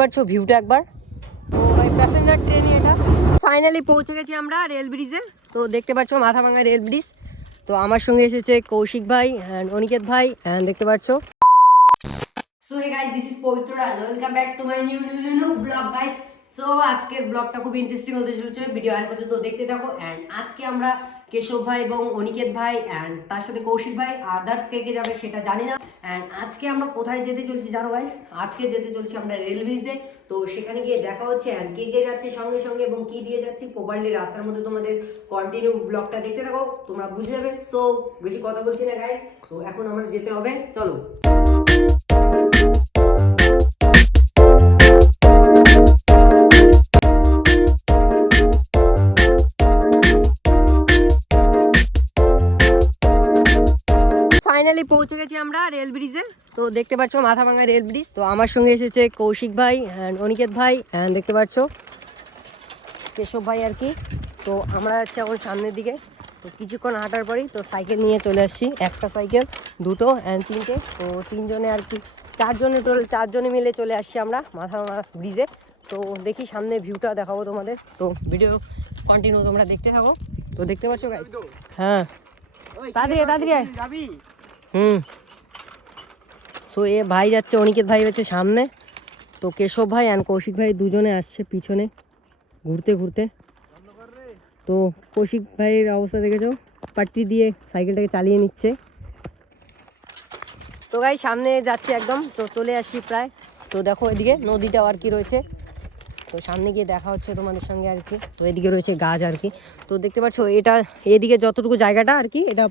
পারছো ভিউটা একবার। তো ভাই প্যাসেঞ্জার ট্রেনই এটা। ফাইনালি পৌঁছে গেছি আমরা রেল ব্রিজে। তো দেখতে পাচ্ছ মাথাভাঙা রেল ব্রিজ। তো আমার সঙ্গে এসেছে কৌশিক ভাই অ্যান্ড অনিকেত ভাই অ্যান্ড দেখতে পাচ্ছ। So hey guys, this is Pabitra and welcome back to my new blog guys. So আজকের ব্লগটা খুব ইন্টারেস্টিং হতে চলেছে, ভিডিও আর পর্যন্ত দেখতে থাকো। অ্যান্ড আজকে আমরা কেশব ভাই এবং অনিকেত ভাই অ্যান্ড তার সাথে কৌশিক ভাই, আদার্স কে কে যাবে সেটা জানি না। অ্যান্ড আজকে আমরা কোথায় যেতে চলছি জানো গাইস? আজকে যেতে চলছি আমরা রেল ব্রিজে। তো সেখানে গিয়ে দেখা হচ্ছে অ্যান্ড কে কে যাচ্ছে সঙ্গে সঙ্গে এবং কি দিয়ে যাচ্ছি প্রপারলি রাস্তার মধ্যে তোমাদের কন্টিনিউ ব্লগটা দেখতে থাকো, তোমরা বুঝে যাবে। সো বেশি কথা বলছি না গাইস, তো এখন আমরা যেতে হবে, চলো। ফাইনালি পৌঁছে গেছি আমরা রেল ব্রিজে। তো দেখতে পাচ্ছ মাথাভাঙা রেল ব্রিজ। তো আমার সঙ্গে এসেছে কৌশিক ভাই অ্যান্ড অনিকেত ভাই অ্যান্ড দেখতে পাচ্ছ কেশব ভাই আর কি। তো আমরা যাচ্ছি এখন সামনের দিকে। তো কিছুক্ষণ হাঁটার পরেই তো সাইকেল নিয়ে চলে আসছি, একটা সাইকেল, দুটো অ্যান্ড তিনটে। তো তিনজনে আর কি চারজনে মিলে চলে আসছি আমরা মাথাভাঙা ব্রিজে। তো দেখি সামনে ভিউটা দেখাবো তোমাদের। তো ভিডিও কন্টিনিউ তোমরা দেখতে থাকো। তো দেখতে পাচ্ছ গাইস? হ্যাঁ, তাড়াতাড়ি যাবি। তো এ ভাই যাচ্ছে, অনিকেত ভাই যাচ্ছে সামনে। তো কেশব ভাই অ্যান্ড কৌশিক ভাই দুজনে আসছে পিছনে ঘুরতে ঘুরতে। তো কৌশিক ভাইয়ের অবস্থা দেখেছো, পাট্টি দিয়ে সাইকেলটাকে চালিয়ে নিচ্ছে। তো গাই সামনে যাচ্ছি একদম, তো চলে আসছি প্রায়। তো দেখো এদিকে নদীটাও আর কি রয়েছে। তো সামনে গিয়ে দেখা হচ্ছে তোমাদের সঙ্গে আর কি। তো এদিকে রয়েছে গাছ আর কি। তো দেখতে পাচ্ছ এটা এদিকে যতটুকু জায়গাটা আর কি, এটা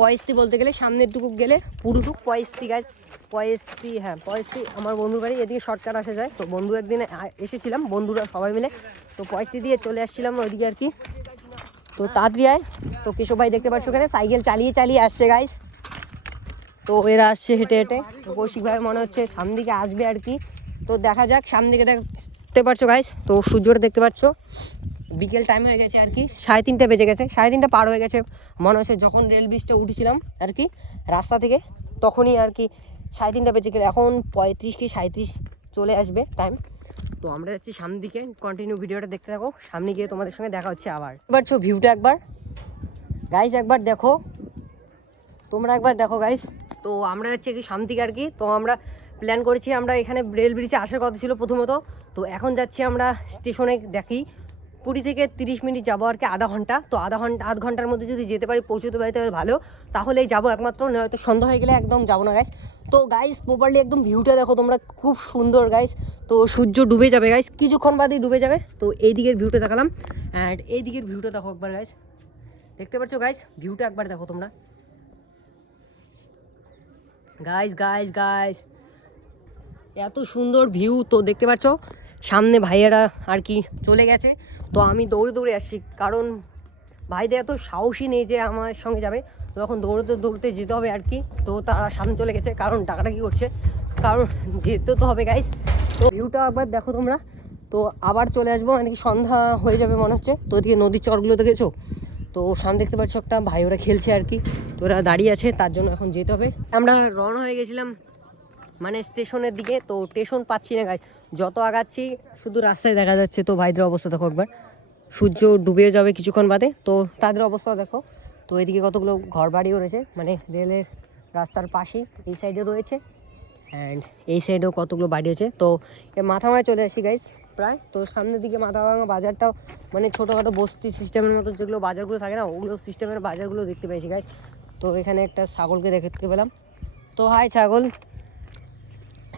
পয়স্তি বলতে গেলে সামনের টুকু গেলে পুরোটুক পয়স্তি গাছ। পয়স্তি, হ্যাঁ পয়স্তি আমার বন্ধুর বাড়ি, এদিকে শর্টকাট আসা যায়। তো বন্ধু একদিন এসেছিলাম, বন্ধুরা সবাই মিলে। তো পয়স্তি দিয়ে চলে আসছিলাম ওইদিকে আর কি। তো তাড়াতাড়ি আয়। তো কেশব ভাই দেখতে পাচ্ছ ওখানে সাইকেল চালিয়ে চালিয়ে আসছে গাইস। তো এরা আসছে হেঁটে হেঁটে। তো কৌশিক ভাই মনে হচ্ছে সামনে দিকে আসবে আর কি। তো দেখা যাক সামনে দিকে দেখতে পাচ্ছ গাইস। তো সূর্যটা দেখতে পাচ্ছ, বিকেল টাইম হয়ে গেছে আর কি, 3:30 বেজে গেছে, 3:30 পার হয়ে গেছে মনে হচ্ছে। যখন রেল ব্রিজটা উঠেছিলাম আর কি রাস্তা থেকে, তখনই আর কি 3:30 বেজে গেলে, এখন 35 কি 37 চলে আসবে টাইম। তো আমরা যাচ্ছি সামনের দিকে, কন্টিনিউ ভিডিওটা দেখতে থাকো। সামনে গিয়ে তোমাদের সঙ্গে দেখা হচ্ছে আবার। এবার ভিউটা একবার গাইস, একবার দেখো, তোমরা একবার দেখো গাইস। তো আমরা যাচ্ছি কি সামনে দিকে আর কি। তো আমরা প্ল্যান করেছি, আমরা এখানে রেল ব্রিজে আসার কথা ছিল প্রথমত। তো এখন যাচ্ছি আমরা স্টেশনে, দেখি পুরী থেকে 30 মিনিট যাবো আর কি, আধা ঘন্টা। তো আধ ঘন্টার মধ্যে যদি যেতে পারি, পৌঁছতে পারি তাহলে ভালো, তাহলেই যাবো একমাত্র, নয়তো সন্ধ্যা হয়ে গেলে একদম যাবো না গাইস। তো গাইস প্রপারলি একদম ভিউটা দেখো তোমরা, খুব সুন্দর গাইস। তো সূর্য ডুবে যাবে গাইস, কিছুক্ষণ বাদেই ডুবে যাবে। তো এই দিকের ভিউটা দেখালাম অ্যান্ড এই দিকের ভিউটা দেখো একবার গাইস। দেখতে পাচ্ছ গাইস ভিউটা একবার দেখো তোমরা। গাইস গাইস গাইস এত সুন্দর ভিউ। তো দেখতে পাচ্ছ সামনে ভাইয়েরা আর কি চলে গেছে। তো আমি দৌড়ে দৌড়ে আসছি, কারণ ভাইদের এত সাহসী নেই যে আমার সঙ্গে যাবে। তো এখন দৌড়তে দৌড়তে যেতে হবে আর কি। তো তারা সামনে চলে গেছে, কারণ টাকাটা কি করছে, কারণ যেতে তো হবে গাইস। তো ভিউটা একবার দেখো তোমরা। তো আবার চলে আসবো, মানে কি সন্ধ্যা হয়ে যাবে মনে হচ্ছে। তো ওদিকে নদীর চরগুলো দেখেছো? তো সামনে দেখতে পাচ্ছ একটা ভাই, ওরা খেলছে আর কি। তো ওরা দাঁড়িয়ে আছে, তার জন্য এখন যেতে হবে। আমরা রওনা হয়ে গেছিলাম মানে স্টেশনের দিকে। তো স্টেশন পাচ্ছি না গাইস, যত আগাচ্ছি শুধু রাস্তায় দেখা যাচ্ছে। তো ভাইদের অবস্থা দেখো একবার, সূর্য ডুবে যাবে কিছুক্ষণ বাদে। তো তাদের অবস্থা দেখো। তো এদিকে কতগুলো ঘর বাড়িও রয়েছে, মানে রেলের রাস্তার পাশেই এই সাইডে রয়েছে অ্যান্ড এই সাইডেও কতগুলো বাড়ি আছে। তো মাথাভাঙায় চলে আসি গাইস প্রায়। তো সামনের দিকে মাথাভাঙা বাজারটাও, মানে ছোটোখাটো বস্তি সিস্টেমের মতো যেগুলো বাজারগুলো থাকে না, ওগুলো সিস্টেমের বাজারগুলো দেখতে পেয়েছি গাইস। তো এখানে একটা ছাগলকে দেখতে পেলাম। তো হাই ছাগল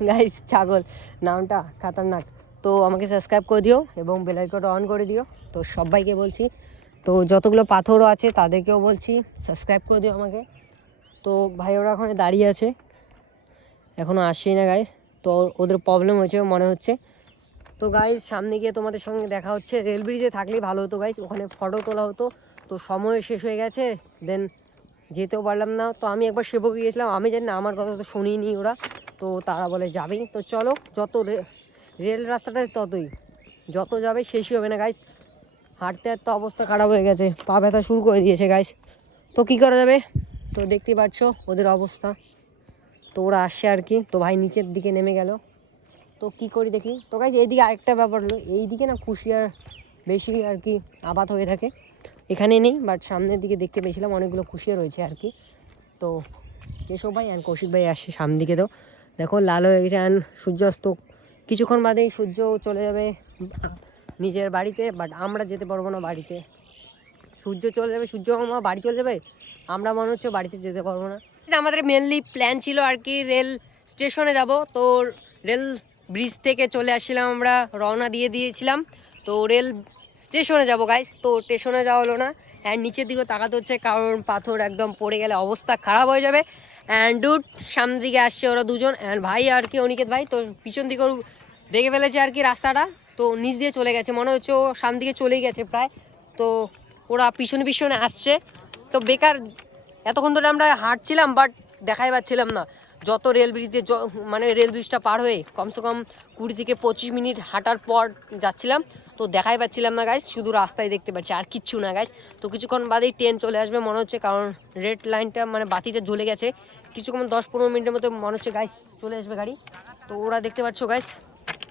গাইস, ছাগল নামটা খাতারনাক। তো আমাকে সাবস্ক্রাইব করে দিও এবং বেল আইকনটা অন করে দিও। তো সবাইকে বলছি, তো যতগুলো পাথরও আছে তাদেরকেও বলছি সাবস্ক্রাইব করে দিও আমাকে। তো ভাই ওরা ওখানে দাঁড়িয়ে আছে, এখনও আসেই না গাইস। তো ওদের প্রবলেম হয়েছে মনে হচ্ছে। তো গাইস সামনে গিয়ে তোমাদের সঙ্গে দেখা হচ্ছে। রেল ব্রিজে থাকলেই ভালো হতো গাইস, ওখানে ফটো তোলা হতো। তো সময় শেষ হয়ে গেছে, দেন যেতেও পারলাম না। তো আমি একবার সেবকে গিয়েছিলাম, আমি জানি না, আমার কথা তো শুনিনি ওরা। তো তারা বলে যাবেই। তো চলো, যত রেল রাস্তাটা ততই, যত যাবে শেষই হবে না গাইস। হাঁটতে হাঁটতে অবস্থা খারাপ হয়ে গেছে, পা ব্যথা শুরু করে দিয়েছে গাইস। তো কী করা যাবে? তো দেখতেই পাচ্ছ ওদের অবস্থা। তো ওরা আসছে আর কি। তো ভাই নিচের দিকে নেমে গেল। তো কি করি দেখি। তো গাইস এইদিকে আরেকটা ব্যাপার হলো, এইদিকে না কুশিয়ার বেশি আর কি আবাদ হয়ে থাকে, এখানে নেই, বাট সামনের দিকে দেখতে পেয়েছিলাম অনেকগুলো কুশিয়া রয়েছে আর কি। তো কেশব ভাই অ্যান্ড কৌশিক ভাই আসছে সামনের দিকে। তো দেখো লাল হয়ে গেছে, অ্যান্ড সূর্যাস্ত কিছুক্ষণ বাদেই সূর্য চলে যাবে নিজের বাড়িতে, বাট আমরা যেতে পারবো না বাড়িতে। সূর্য চলে যাবে, সূর্য মামা বাড়ি চলে যাবে, আমরা মনে হচ্ছে বাড়িতে যেতে পারবো না। আমাদের মেনলি প্ল্যান ছিল আর কি রেল স্টেশনে যাব। তো রেল ব্রিজ থেকে চলে আসছিলাম, আমরা রওনা দিয়ে দিয়েছিলাম। তো রেল স্টেশনে যাব গাইস, তো স্টেশনে যাওয়া হলো না। অ্যান্ড নিচের দিকেও তাকাতে হচ্ছে, কারণ পাথর একদম পড়ে গেলে অবস্থা খারাপ হয়ে যাবে। অ্যান্ড ডুড সামনের দিকে আসছে ওরা দুজন, অ্যান্ড ভাই আর কি অনিকেত ভাই। তো পিছন দিকেও দেখে ফেলেছে আর কি রাস্তাটা, তো নিচ দিয়ে চলে গেছে, মনে হচ্ছে ও সামনে দিকে চলেই গেছে প্রায়। তো ওরা পিছনে পিছনে আসছে। তো বেকার এতক্ষণ ধরে আমরা হাঁটছিলাম, বাট দেখাই পাচ্ছিলাম না। যত রেল ব্রিজে মানে রেল ব্রিজটা পার হয়ে কমসে কম 20 থেকে 25 মিনিট হাঁটার পর যাচ্ছিলাম, তো দেখাই পাচ্ছিলাম না গাইস, শুধু রাস্তায় দেখতে পাচ্ছি আর কিচ্ছু না গাইস। তো কিছুক্ষণ বাদেই ট্রেন চলে আসবে মনে হচ্ছে, কারণ রেড লাইনটা মানে বাতিটা জ্বলে গেছে। কিছুক্ষণ 10-15 মিনিটের মতো মনে হচ্ছে গাইস চলে আসবে গাড়ি। তো ওরা দেখতে পাচ্ছ গাইস,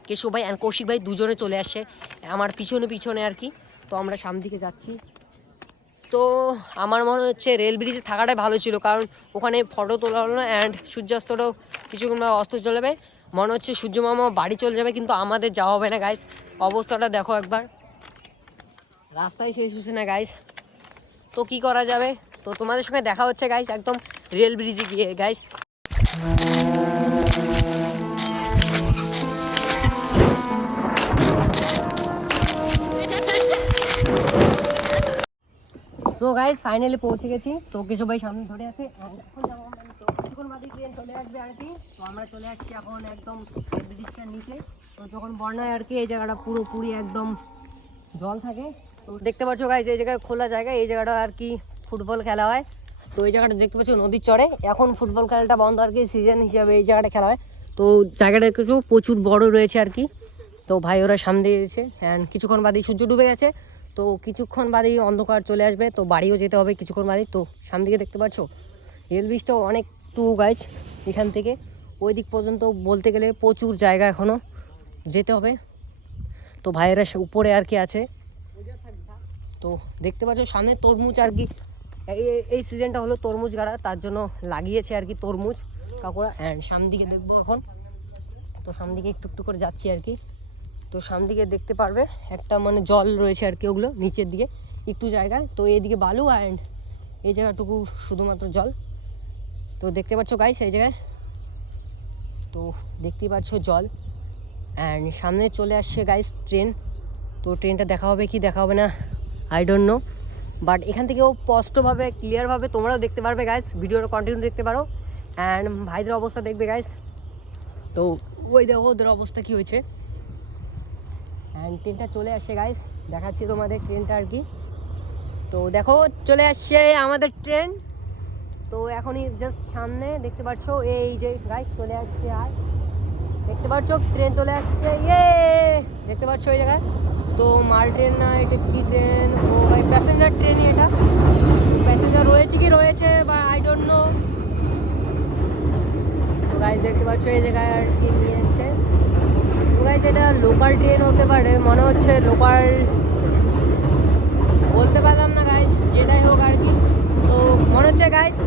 কেশব ভাই অ্যান্ড কৌশিক ভাই দুজনে চলে আসছে আমার পিছনে পিছনে আর কি। তো আমরা সামনের দিকে যাচ্ছি। তো আমার মনে হচ্ছে রেল ব্রিজে থাকাটাই ভালো ছিল, কারণ ওখানে ফটো তোলা হলো না, অ্যান্ড সূর্যাস্তটাও কিছুক্ষণ অস্ত চলে যাবে। মনে হচ্ছে সূর্য মামা বাড়ি চলে যাবে, কিন্তু আমাদের যাওয়া হবে না গাইস। অবস্থাটা দেখো একবার, রাস্তায় শেষ হচ্ছে না গাইস। তো কি করা যাবে, তো তোমাদের সঙ্গে দেখা হচ্ছে গাইস একদম রেল ব্রিজে গিয়ে গাইস। তো গাইস ফাইনালি পৌঁছে গেছি। তো কেশব ভাই সামনে ধরে আছে, এখন যাবো আমরা। তো কিছুক্ষণ বাদে ট্রেন চলে আসবে আর কি। তো আমরা চলে আসছি এখন একদম ব্রিজটার নিচে। তো যখন বন্যায় আর কি এই জায়গাটা পুরোপুরি একদম জল থাকে। তো দেখতে পাচ্ছ গাইস এই জায়গায় খোলা জায়গা, এই জায়গাটা আর কি ফুটবল খেলা হয়। তো এই জায়গাটা দেখতে পাচ্ছ নদীর চড়ে, এখন ফুটবল খেলাটা বন্ধ আর কি, সিজন হিসাবে এই জায়গাটা খেলা হয়। তো জায়গাটা কিছু প্রচুর বড় রয়েছে আর কি। তো ভাই ওরা সামনে এসেছে, অ্যান্ড কিছুক্ষণ বাদেই সূর্য ডুবে গেছে। তো কিছুক্ষণ বাদেই অন্ধকার চলে আসবে, তো বাড়িও যেতে হবে কিছুক্ষণ বাদেই। তো সামনে দিকে দেখতে পাচ্ছ রেল ব্রিজটাও অনেক টু গাইজ, এখান থেকে ওই দিক পর্যন্ত বলতে গেলে প্রচুর জায়গা এখনও যেতে হবে। তো ভাইয়েরা উপরে আর কি আছে। তো দেখতে পাচ্ছ সামনে তরমুজ আর কি, এই সিজনটা হলো তরমুজ গাড়া, তার জন্য লাগিয়েছে আর কি তরমুজ কাকুরা। অ্যান্ড সামনের দিকে দেখবো এখন। তো সামনের দিকে একটু একটু করে যাচ্ছি আর কি। তো সামনের দিকে দেখতে পারবে একটা মানে জল রয়েছে আর কি, ওগুলো নিচের দিকে একটু জায়গায়। তো এইদিকে বালু, অ্যান্ড এই জায়গাটুকু শুধুমাত্র জল। তো দেখতে পাচ্ছ গাইস এই জায়গায়, তো দেখতেই পাচ্ছ জল। অ্যান্ড সামনে চলে আসছে গাইস ট্রেন। তো ট্রেনটা দেখা হবে কি দেখা হবে না আই ডোন্ট নো, বাট এখান থেকেও স্পষ্টভাবে ক্লিয়ারভাবে তোমরাও দেখতে পারবে গাইস, ভিডিওটা কন্টিনিউ দেখতে পারো। অ্যান্ড ভাইদের অবস্থা দেখবে গাইস। তো ওই দেখো ওদের অবস্থা কি হয়েছে। অ্যান্ড ট্রেনটা চলে আসছে গাইস, দেখাচ্ছি তোমাদের ট্রেনটা আর কি। তো দেখো চলে আসছে আমাদের ট্রেন। তো এখনই জাস্ট সামনে দেখতে পাচ্ছ এই যে গাইস চলে আসছে, আর দেখতে পাচ্ছ ট্রেন চলে আসছে, ইয়ে দেখতে পাচ্ছ এই জায়গায়। তো মাল ট্রেন না, এটা কি ট্রেন, ও ভাই প্যাসেঞ্জার ট্রেনই এটা। প্যাসেঞ্জার রয়েছে কি রয়েছে বা আই ডোন্ট নো। তো গাইস দেখতে পাচ্ছ এই জায়গায় আর কি নিয়েছে। তো গাইস এটা লোকাল ট্রেন হতে পারে, মনে হচ্ছে লোকাল, বলতে পারলাম না গাইস, যেটাই হোক আর কি। তো মনে হচ্ছে গাইস,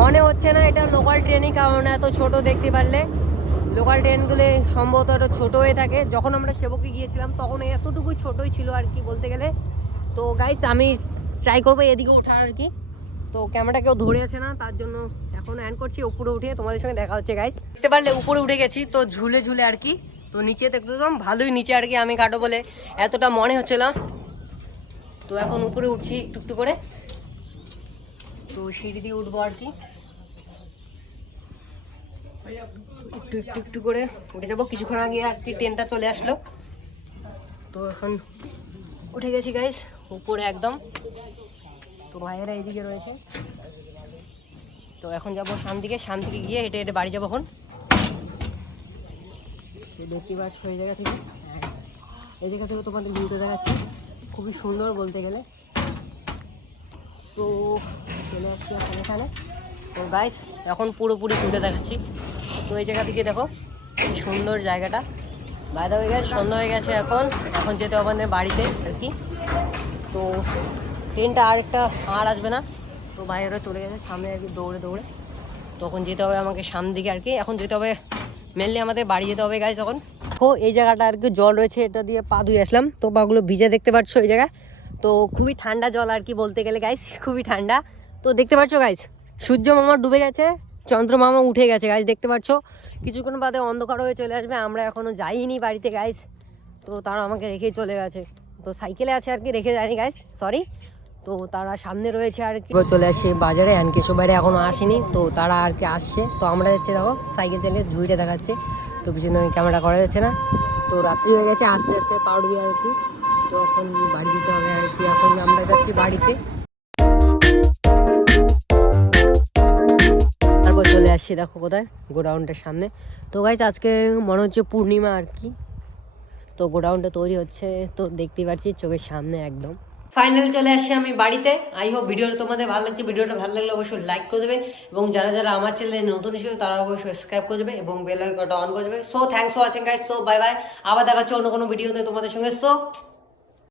মনে হচ্ছে না এটা লোকাল ট্রেনই, কারণ এত ছোট দেখতে পারলে লোকাল ট্রেনগুলো সম্ভবত একটু ছোটো হয়ে থাকে। যখন আমরা সেবকে গিয়েছিলাম তখন এতটুকুই ছোটোই ছিল আর কি বলতে গেলে। তো গাইস আমি ট্রাই করবো এদিকে ওঠার আর কি। তো ক্যামেরা কেউ ধরে আছে না, তার জন্য এখন অ্যান করছি উপরে উঠে তোমাদের সঙ্গে দেখা হচ্ছে গাইস। দেখতে পারলে উপরে উঠে গেছি, তো ঝুলে ঝুলে আর কি। তো নিচে দেখতে পেলাম ভালোই নিচে আর কি, আমি কাটো বলে এতটা মনে হচ্ছিল। তো এখন উপরে উঠছি একটু একটু করে, তো সিঁড়ি দিয়ে উঠবো আর কি, একটু একটু একটু করে উঠে যাবো। কিছুক্ষণ আগে আর কি ট্রেনটা চলে আসলো, তো এখন উঠে গেছি গাইস উপরে একদম। তো ভাইয়েরা এইদিকে রয়েছে। তো এখন যাবো সামনে দিকে গিয়ে হেঁটে হেঁটে বাড়ি যাবো এখন। দেখতে পাচ্ছ এই জায়গা থেকে, এই জায়গা থেকে তোমাদের ভিউটা দেখাচ্ছি, খুবই সুন্দর বলতে গেলে। তো চলে আসছি এখন এখানে। তো গাইস এখন পুরোপুরি ঘুরে দেখাচ্ছি। তো এই জায়গা থেকে দেখো কি সুন্দর জায়গাটা। বাইরে হয়ে গেছে, সন্ধ্যা হয়ে গেছে, এখন যেতে হবে আমাদের বাড়িতে আর কি। তো ট্রেনটা আর আসবে না, তো বাইরে চলে গেছে সামনে আর কি, দৌড়ে দৌড়ে। তখন যেতে হবে আমাকে সামনের দিকে আর কি। এখন যেতে হবে মেনলি আমাদের বাড়ি যেতে হবে গাইজ। তখন ও এই জায়গাটা আর কি জল রয়েছে, এটা দিয়ে পা ধুয়ে আসলাম, তো পাগুলো ভিজে দেখতে পাচ্ছ এই জায়গায়। তো খুবই ঠান্ডা জল আর কি বলতে গেলে গাইজ, খুবই ঠান্ডা। তো দেখতে পাচ্ছ গাইজ, সূর্য মামা ডুবে গেছে, চন্দ্র মামা উঠে গেছে গাইজ, দেখতে পাচ্ছ। কিছুক্ষণ বাদে অন্ধকার হয়ে চলে আসবে। আমরা এখনো যাইনি বাড়িতে গাইজ, তো তারা আমাকে রেখেই চলে গেছে। তো সাইকেলে আছে আর কি, রেখে যায়নি গাইজ, সরি। তো তারা সামনে রয়েছে আর কি। চলে আসছে বাজারে, অ্যান্ড কেশব বাইরে এখনো আসেনি, তো তারা আর কি আসছে। তো আমরা যাচ্ছি, দেখো সাইকেল চালিয়ে ঝুড়িটা দেখাচ্ছে, তো পিছনে ক্যামেরা করা যাচ্ছে না। তো রাত্রি হয়ে গেছে, আস্তে আস্তে পারবি আর কি। তো এখন বাড়ি যেতে হবে আর কি। এখন আমরা যাচ্ছি বাড়িতে, তারপর চলে আসছি দেখো কোথায়, গোডাউনটার সামনে। তো গাইজ আজকে মনে হচ্ছে পূর্ণিমা আর কি, তো গোডাউনটা তৈরি হচ্ছে, তো দেখতেই পাচ্ছি চোখের সামনে একদম। ফাইনাল চলে আসছি আমি বাড়িতে। আই হোপ ভিডিওটা তোমাদের ভালো লাগছে। ভিডিওটা ভালো লাগলে অবশ্যই লাইক করে দেবে, এবং যারা যারা আমার চ্যানেলে নতুন এসেছে তারা অবশ্যই সাবস্ক্রাইব করে দেবে এবং বেল আইকনটা অন করে দেবে। So thanks for watching guys. So bye bye, আবার দেখা হচ্ছে অন্য কোনো ভিডিওতে তোমাদের সঙ্গে। সো